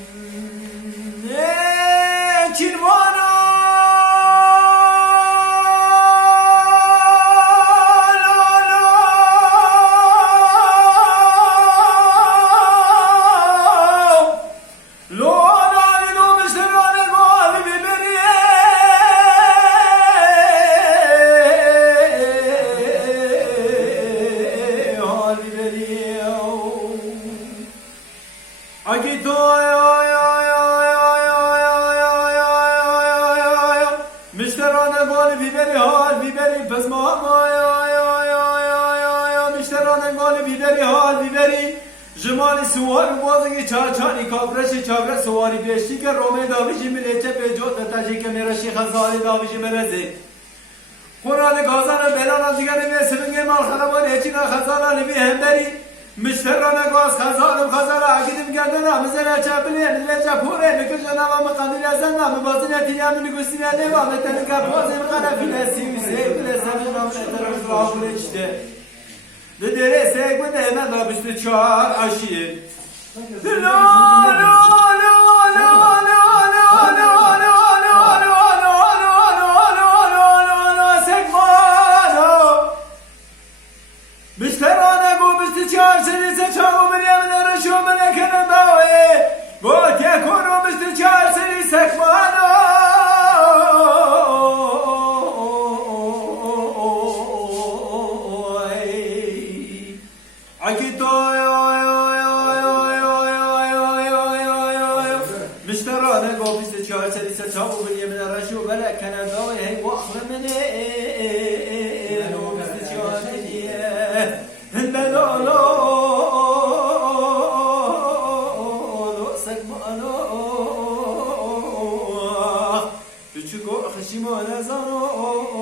you. Ay ay ay ay ay ay ay ay ay ay ay Müşterane gal biberi hal biberi pezma ay ay ay ay ay ay ay Müşterane gal biberi hal biberi Jimali suvar boğazı çarçani kabraşı çavre suvari beşti ke rome davişi milete pejo tataji ke meraşi khazali davişi merezi Kur'an-ı Gazan'a belana zigani ve sırınge mal haraban eçina khazana bir hemberi Müşterrana gaz kazanım kazana gidip geldim mizere çepile nile çepure nikil canavamı kadile zenna mübazın eti yemini güsine devam eteni kapazim kanefine sivise bile senin rahmetlerimiz rahmet işte. Dedere sekmede hemen babıştı çoğar aşiyin. Dilon! tek bana مشترانه گفت چهار سری سه تا و بنیه من رشو بلکنه دای هی و اخر منه Cima ezan o